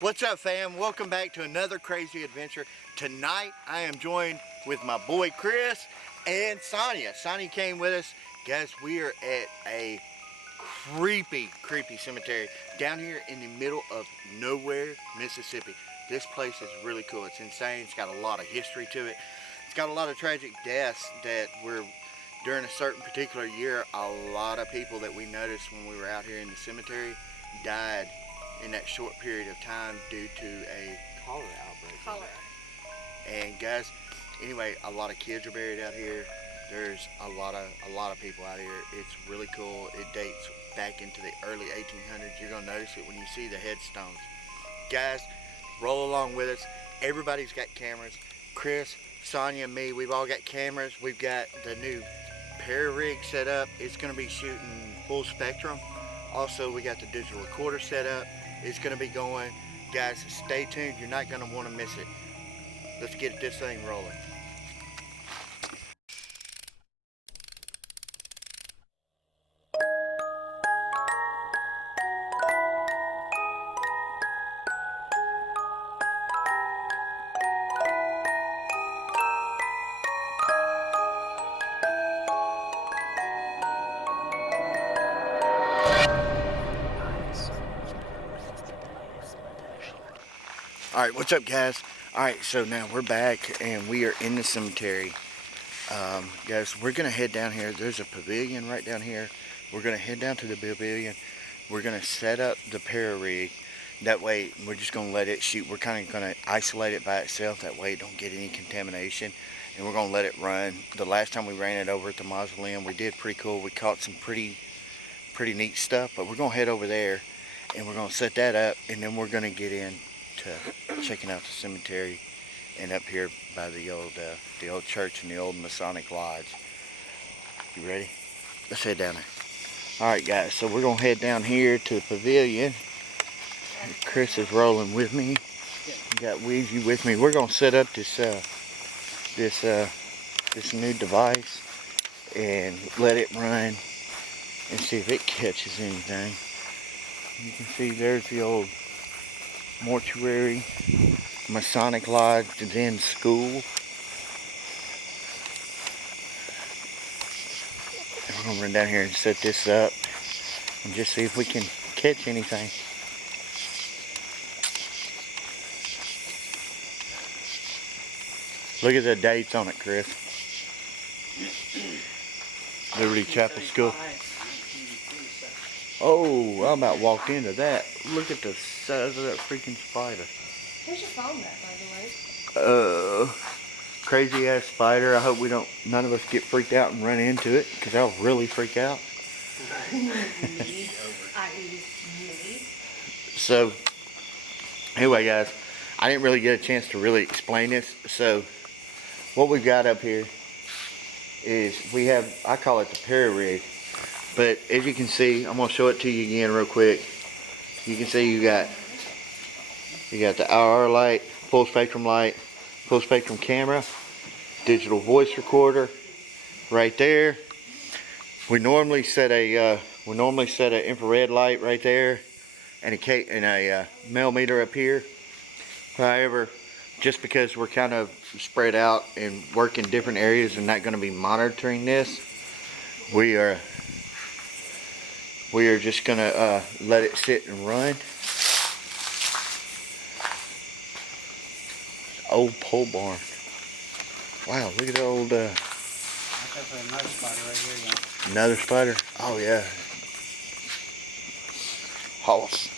What's up, fam? Welcome back to another crazy adventure. Tonight I am joined with my boy Chris and Sonia. Sonia came with us. Guys, we are at a creepy cemetery down here in the middle of nowhere, Mississippi. This place is really cool. It's insane. It's got a lot of history to it. It's got a lot of tragic deaths that were during a certain particular year. A lot of people that we noticed when we were out here in the cemetery died in that short period of time due to a cholera outbreak. Cholera. And guys, anyway, a lot of kids are buried out here. There's a lot of people out here. It's really cool. It dates back into the early 1800s. You're gonna notice it when you see the headstones. Guys, roll along with us. Everybody's got cameras. Chris, Sonia, and me, we've all got cameras. We've got the new rig set up. It's gonna be shooting full spectrum. Also, we got the digital recorder set up. It's going to be going. Guys, stay tuned. You're not going to want to miss it. Let's get this thing rolling. Alright, what's up, guys? Alright, so now we're back and we are in the cemetery. Guys, we're going to head down here. There's a pavilion right down here. We're going to head down to the pavilion. We're going to set up the rig. That way, we're just going to let it shoot. We're kind of going to isolate it by itself. That way it don't get any contamination. And we're going to let it run. The last time we ran it over at the mausoleum, we did pretty cool. We caught some pretty neat stuff. But we're going to head over there and we're going to set that up. And then we're going to get in to checking out the cemetery and up here by the old church and the old Masonic lodge. You ready? Let's head down there. Alright, guys, so we're gonna head down here to the pavilion. Chris is rolling with me. Got Weezy with me. We're gonna set up this new device and let it run and see if it catches anything. You can see there's the old mortuary, Masonic lodge, then school. And we're gonna run down here and set this up and just see if we can catch anything. Look at the dates on it, Chris. Liberty Chapel School. Oh, I about walked into that. Look at the size of that freaking spider. Where's your phone at, by the way? Crazy ass spider. I hope none of us get freaked out and run into it, because I'll really freak out. So, anyway, guys, I didn't really get a chance to really explain this. So, what we've got up here is I call it the rig. But as you can see, I'm gonna show it to you again real quick. You can see you got the IR light, full spectrum camera, digital voice recorder right there. We normally set an infrared light right there and a millimeter up here. However, just because we're kind of spread out and work in different areas and not going to be monitoring this, we are just going to let it sit and run. Old pole barn. Wow, look at the old... Another spider right here, yeah. Another spider? Oh, yeah. Hoss.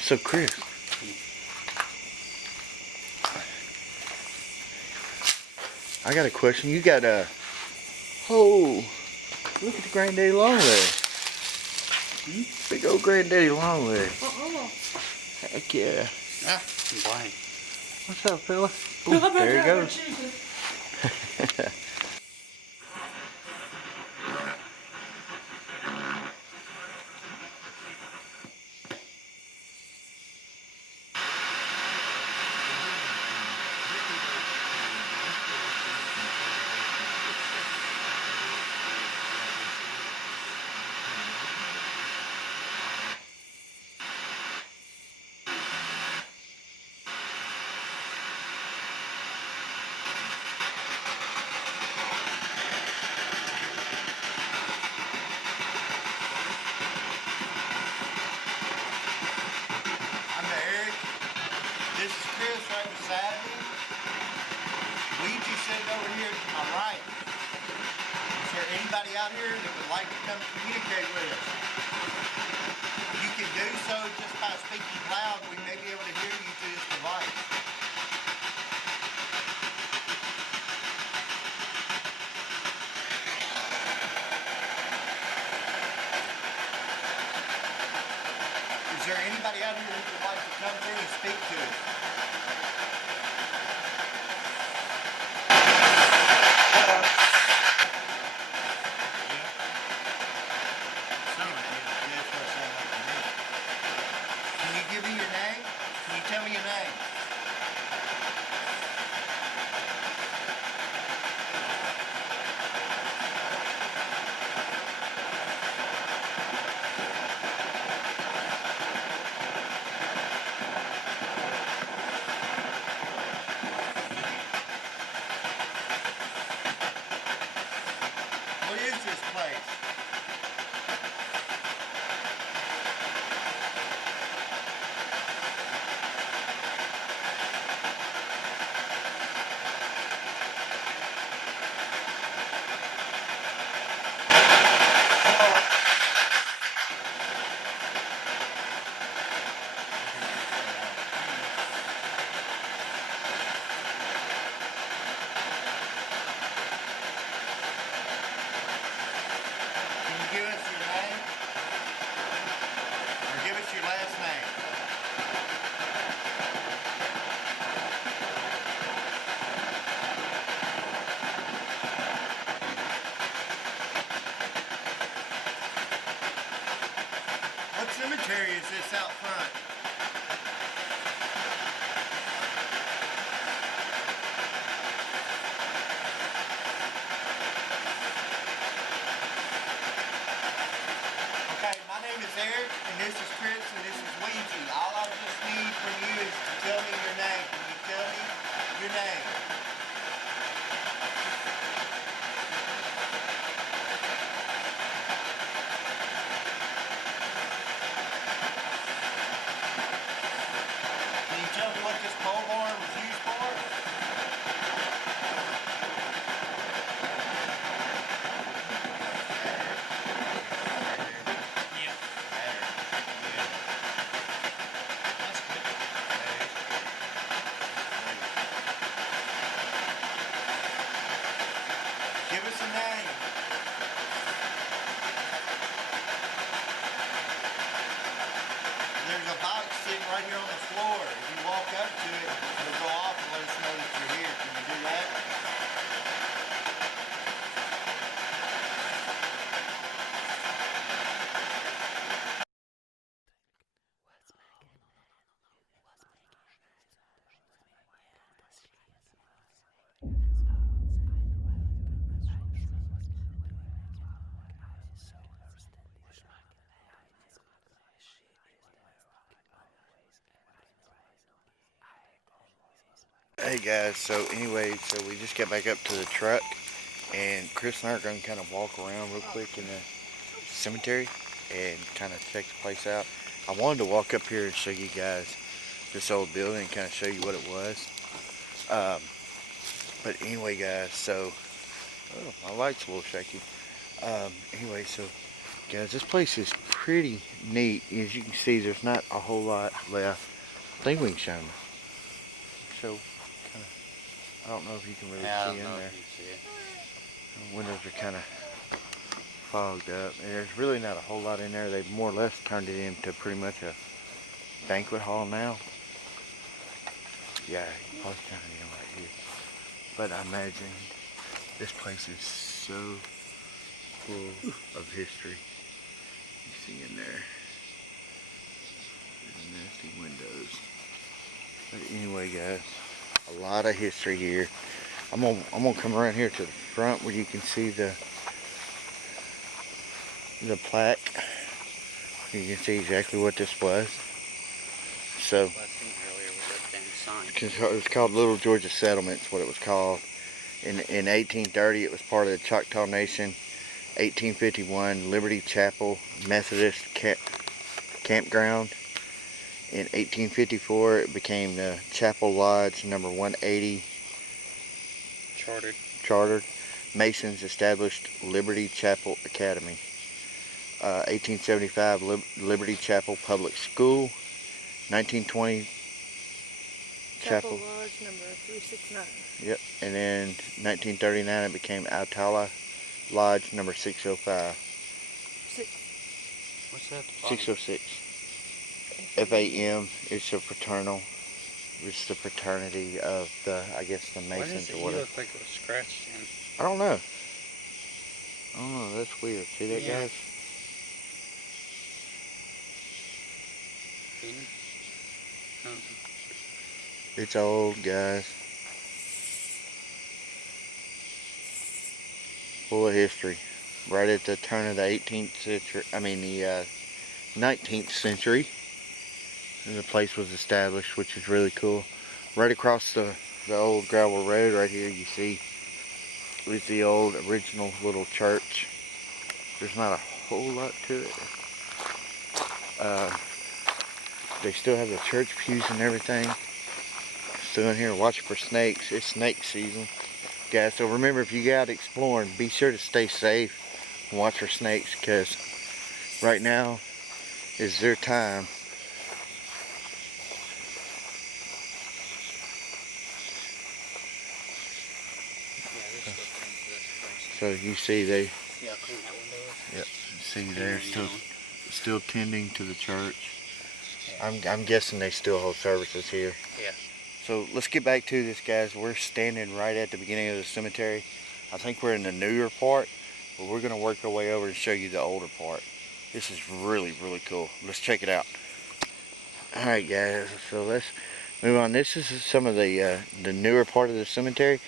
So, Chris, I got a question. You got a... Oh, look at the granddaddy long leg. Big old granddaddy long leg. Heck yeah. Ah, I'm blind. What's up, fella? Ooh, there he goes. out here that would like to come communicate with us? You can do so just by speaking loud. We may be able to hear you through this device. Is there anybody out here who would like to come through and speak to us? Can you give me your name? Can you tell me your name? What is this place? Can you give us your name? Or give us your last name? What cemetery is this out front? Okay, my name is Eric, and this is Chris, and this is Ouija. All I just need from you is to tell me your name. Can you tell me your name? Can you tell me what this pole barn was used for? Give us a name. There's a box sitting right here on the floor. If you walk up to it, it'll go off and let us know that you're here. Can you do that? Hey guys, so anyway, we just got back up to the truck, and Chris and I are going to kind of walk around real quick in the cemetery and kind of check the place out. I wanted to walk up here and show you guys this old building and kind of show you what it was. But anyway guys, so, oh, my light's a little shaky. Anyway, so guys, this place is pretty neat. As you can see, there's not a whole lot left. I think we can show them. So, I don't know if you can really see in there. The windows are kind of fogged up. There's really not a whole lot in there. They've more or less turned it into pretty much a banquet hall now. Yeah, you probably kind of in right here. But I imagine this place is so full of history. You see in there. There's nasty windows. But anyway, guys, a lot of history here. I'm gonna come around here to the front where you can see the plaque. You can see exactly what this was. So it's called Little Georiga Settlement. Is what it was called. In 1830, it was part of the Choctaw Nation. 1851, Liberty Chapel Methodist campground. In 1854, it became the Chapel Lodge number 180. Chartered. Masons established Liberty Chapel Academy. 1875 Liberty Chapel Public School. 1920 Chapel Lodge number 369. Yep. And then 1939 it became Altala Lodge number 605. What's that? 606. FAM is a fraternal. It's the fraternity of the, I guess, the Why Masons does or it whatever. look like it was scratched in? I don't know. That's weird. See that, Yeah. guys? It's old, guys. Full of history. Right at the turn of the 18th century, the 19th century, and the place was established, which is really cool. Right across the old gravel road right here, you see, was the old original little church. There's not a whole lot to it. They still have the church pews and everything. Still in here watching for snakes. It's snake season, guys. So remember, if you get out exploring, be sure to stay safe and watch for snakes, because right now is their time. So you see they, yep, see they're still tending to the church. I'm guessing they still hold services here. Yeah. So let's get back to this, guys. We're standing right at the beginning of the cemetery. I think we're in the newer part, but we're gonna work our way over and show you the older part. This is really, really cool. Let's check it out. All right, guys. So let's move on. This is some of the newer part of the cemetery.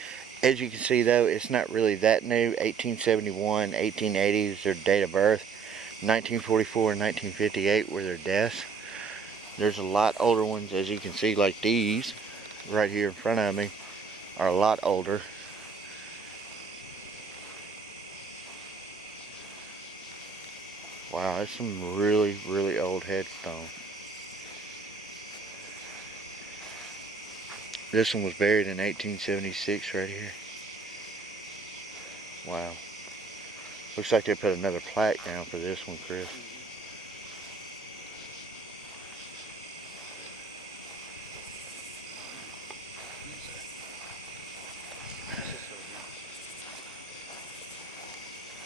As you can see, though, it's not really that new. 1871, 1880 is their date of birth. 1944 and 1958 were their deaths. There's a lot older ones, as you can see, like these right here in front of me are a lot older. Wow, that's some really, really old headstone. This one was buried in 1876 right here. Wow. Looks like they put another plaque down for this one, Chris.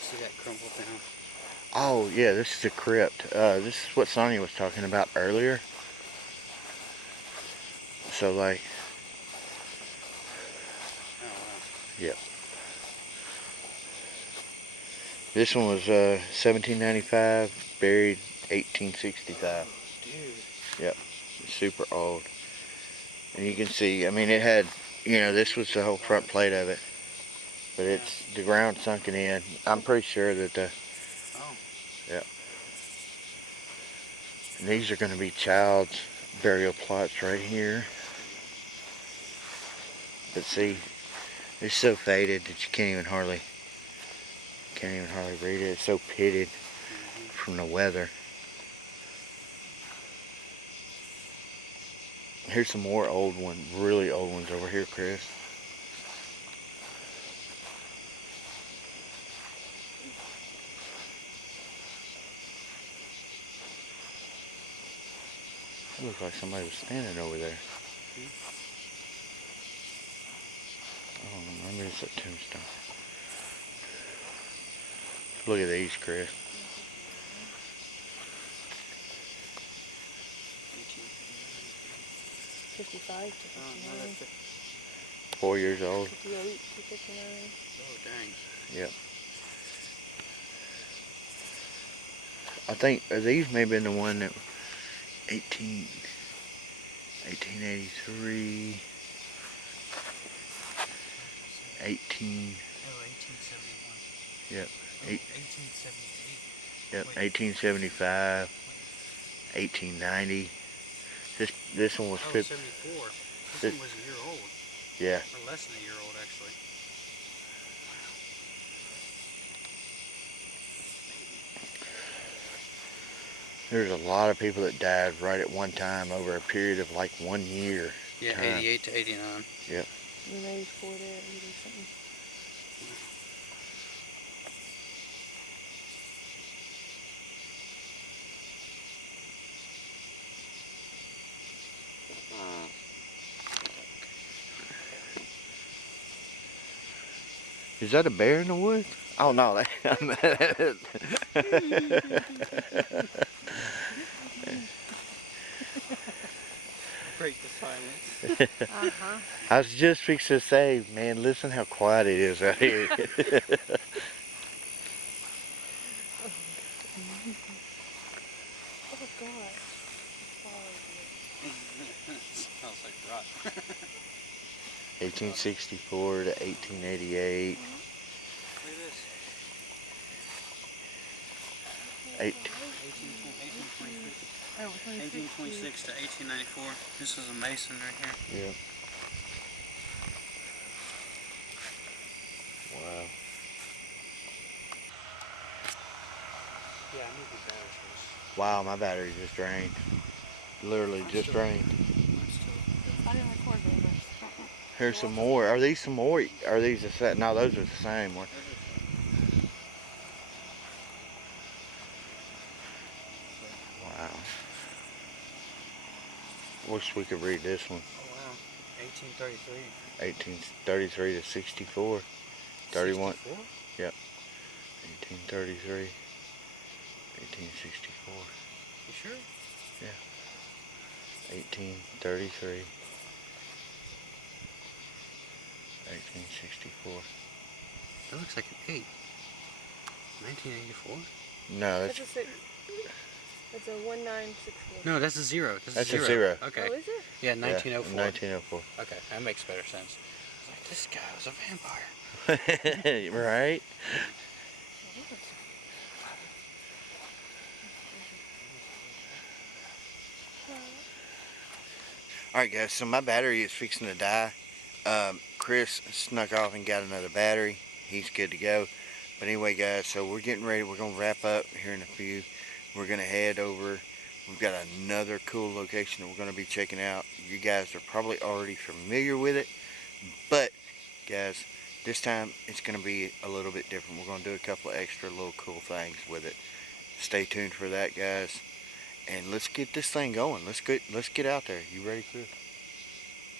See that crumpled down? Oh, yeah, this is a crypt. This is what Sonya was talking about earlier. So, like, Oh, wow. yep. This one was 1795, buried 1865. Dude. Yep, super old. And you can see, I mean, it had, this was the whole front plate of it. But it's the ground sunken in. I'm pretty sure that Oh. Yep. And these are going to be child's burial plots right here. But see, it's so faded that you can't even hardly read it. It's so pitted from the weather. Here's some more old ones, really old ones over here, Chris. It looks like somebody was standing over there. Oh, maybe it's a tombstone. Look at these, Chris. 55 to 59. 4 years old. 58 to 59. Oh, dang. Yep. I think these may have been the one that 1883, 18. Oh, 1871. Yep. 1878. Yep. 1875, 1890. This one was 74. This one was a year old. Yeah. Or less than a year old, actually. There's a lot of people that died right at one time over a period of like 1 year. Yeah, time. 88 to 89. Yep. And then 84 to 80 something. Is that a bear in the woods? Oh no, Break the silence. Uh-huh. I was just fixing to say, man, listen how quiet it is out here. Oh gosh. Smells like rot. 1864 to 1888. Look at this. 8, 1826 to 1894. This is a mason right here. yeah. Wow. Yeah, I need the batteries. Wow, my battery just drained. Literally just drained. I didn't record them, but Here's some more. Are these some more? Are these the same? No, those are the same one. Wow. Wish we could read this one. Oh wow. 1833. 1833 to 64. 31. 64? Yep. 1833. 1864. You sure? 1833. 1864. That looks like an 8. 1984? No, that's a 1964. No, that's a 0. That's a 0. Okay. Oh, is it? Yeah, 1904. 1904. Okay, that makes better sense. It's like, this guy was a vampire. Right? Alright guys, so my battery is fixing to die. Chris snuck off and got another battery. He's good to go. But anyway guys, so we're getting ready. We're going to wrap up here in a few. We're going to head over. We've got another cool location that we're going to be checking out. You guys are probably already familiar with it. But guys, this time it's going to be a little bit different. We're going to do a couple of extra little cool things with it. Stay tuned for that guys. And let's get this thing going. Let's get out there. You ready, Chris?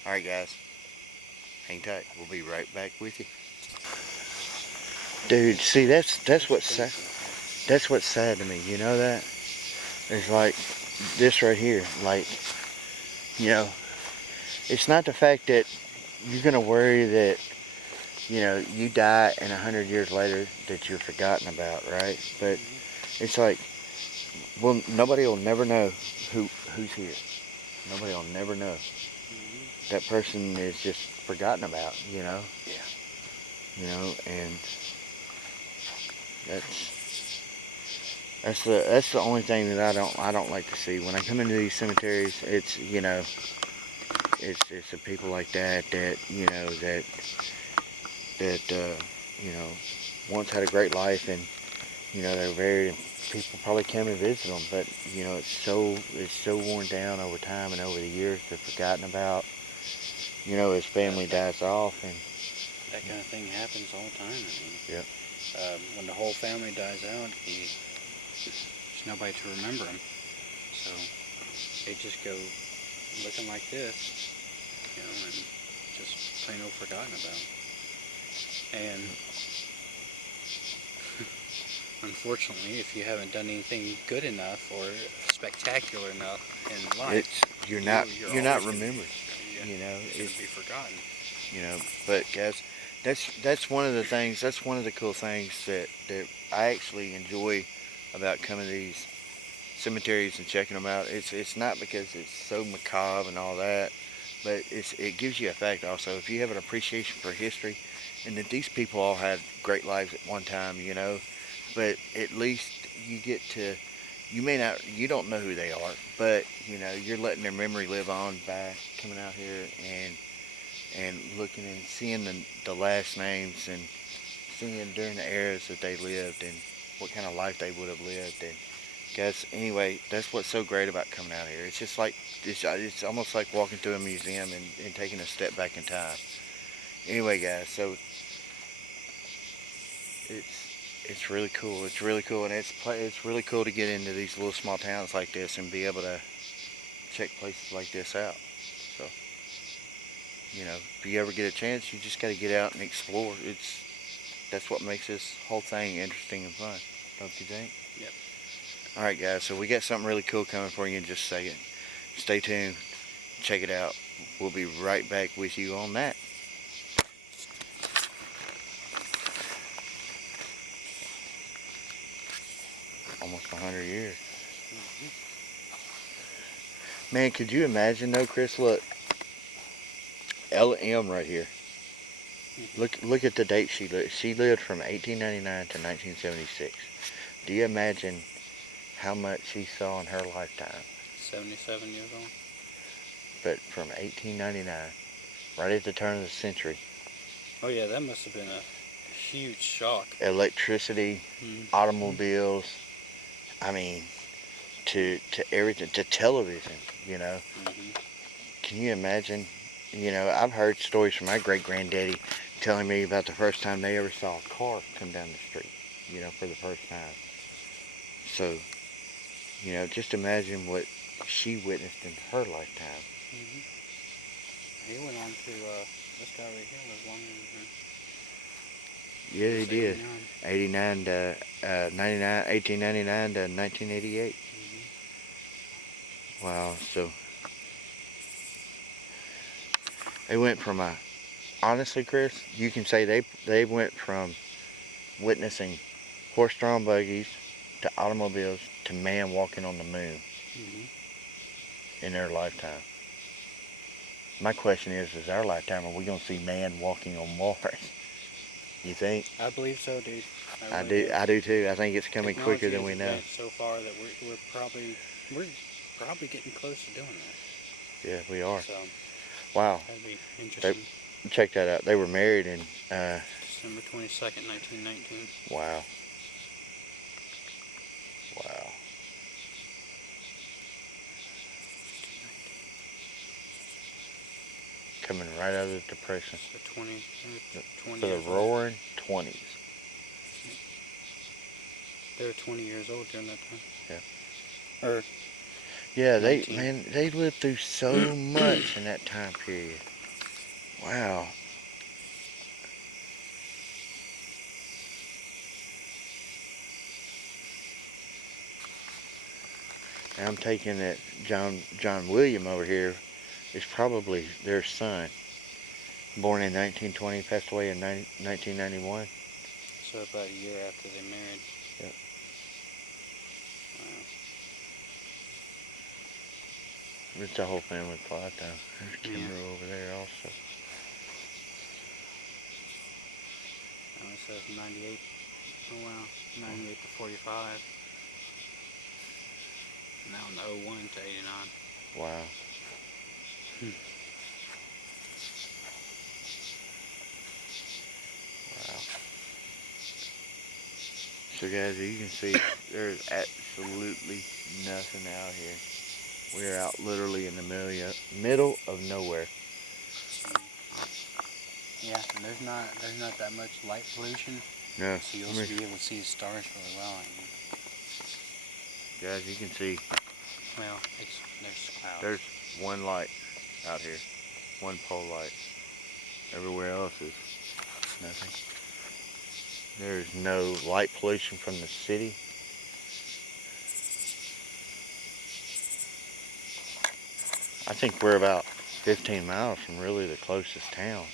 Alright guys. Hang tight. We'll be right back with you. Dude, see that's what's sad. That's what's sad to me. You know that? It's like this right here. Like, you know, it's not the fact that you're gonna worry that, you know, you die and 100 years later that you're forgotten about, right? But it's like, well, nobody will never know who's here. Nobody will never know. That person is just forgotten about, you know. Yeah. You know, and that's the only thing that I don't like to see when I come into these cemeteries. It's, you know, it's the people like that you know that you know, once had a great life and, you know, they're buried and people probably come and visit them, but, you know, it's so worn down over time and over the years. They're forgotten about. You know, his family dies off, and that kind of thing happens all the time. I mean, yep. When the whole family dies out, there's nobody to remember them. So they just go looking like this, you know, and just plain old forgotten about. And unfortunately, if you haven't done anything good enough or spectacular enough in life, you're not remembered. You know, it's be forgotten. You know, but guys, that's one of the things. That's one of the cool things that I actually enjoy about coming to these cemeteries and checking them out. It's not because it's so macabre and all that, but it gives you a fact also. If you have an appreciation for history, and that these people all had great lives at one time, you know, but at least you get to. You don't know who they are, but, you know, you're letting their memory live on by coming out here and looking and seeing the last names and seeing during the eras that they lived and what kind of life they would have lived. And guys, anyway, that's what's so great about coming out here. It's just like, it's almost like walking through a museum and taking a step back in time. Anyway, guys, so it's really cool. It's really cool, and it's really cool to get into these little small towns like this and be able to check places like this out. So, you know, if you ever get a chance, you just got to get out and explore. That's what makes this whole thing interesting and fun, don't you think? Yep. All right, guys. So we got something really cool coming for you in just a second. Stay tuned. Check it out. We'll be right back with you on that. Almost 100 years. Man, could you imagine though, Chris? Look, LM right here. Look at the date she lived. She lived from 1899 to 1976. Do you imagine how much she saw in her lifetime? 77 years old. But from 1899, right at the turn of the century. Oh yeah, that must have been a huge shock. Electricity, automobiles, I mean, to everything, to television, you know. Can you imagine? You know, I've heard stories from my great-granddaddy telling me about the first time they ever saw a car come down the street, you know, for the first time. So, you know, just imagine what she witnessed in her lifetime. He went on to, this guy right here was longer than her. Yeah, he did. 89 to 99, 1899 to 1988. Wow, so they went from a, honestly, Chris, you can say they went from witnessing horse-drawn buggies to automobiles to man walking on the moon in their lifetime. My question is our lifetime, are we going to see man walking on Mars? You think? I believe so, dude. I do too. I think it's coming quicker than we know. So far that we're probably getting close to doing that. Yeah, we are. So, wow. That'd be interesting. Check that out. They were married in December 22nd, 1919. Wow. Wow. Coming right out of the Depression. So 20 For the roaring 20s. They were 20 years old during that time. Yeah. Or yeah, 19. they lived through so much in that time period. Wow. And I'm taking that John William over here is probably their son. Born in 1920, passed away in 1991. So about a year after they married. Yep. Wow. It's a whole family plot though. There's Kimber over there also. It says 98. Oh wow. 98 to 45. Now in the 01 to 89. Wow. Wow. So guys, you can see there's absolutely nothing out here. We're out literally in the middle of nowhere. Yeah, and there's not that much light pollution. No. So you'll be able to see the stars really well. I mean. Guys, you can see. Well, there's clouds. There's one light out here. One pole light. Everywhere else is nothing. There's no light pollution from the city. I think we're about 15 miles from really the closest town.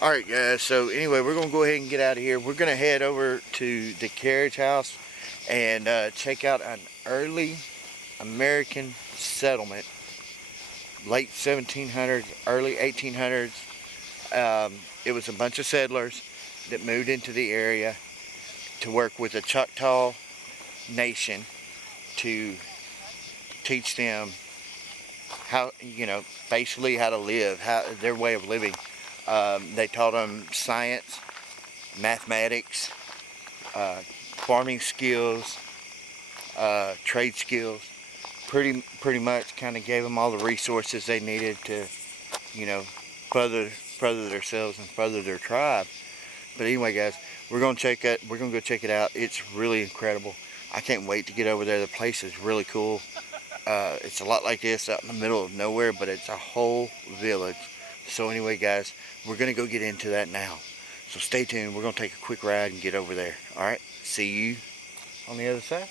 Alright guys, so anyway, we're going to go ahead and get out of here. We're going to head over to the carriage house and check out an early American settlement. Late 1700s, early 1800s. It was a bunch of settlers that moved into the area to work with the Choctaw Nation to teach them how, you know, basically how to live, their way of living. They taught them science, mathematics, farming skills, trade skills. Pretty much kind of gave them all the resources they needed to, you know, further themselves and further their tribe. But anyway, guys, we're gonna go check it out. It's really incredible. I can't wait to get over there. The place is really cool. It's a lot like this out in the middle of nowhere, but it's a whole village. So anyway, guys, we're going to go get into that now. So stay tuned. We're going to take a quick ride and get over there. All right, see you on the other side.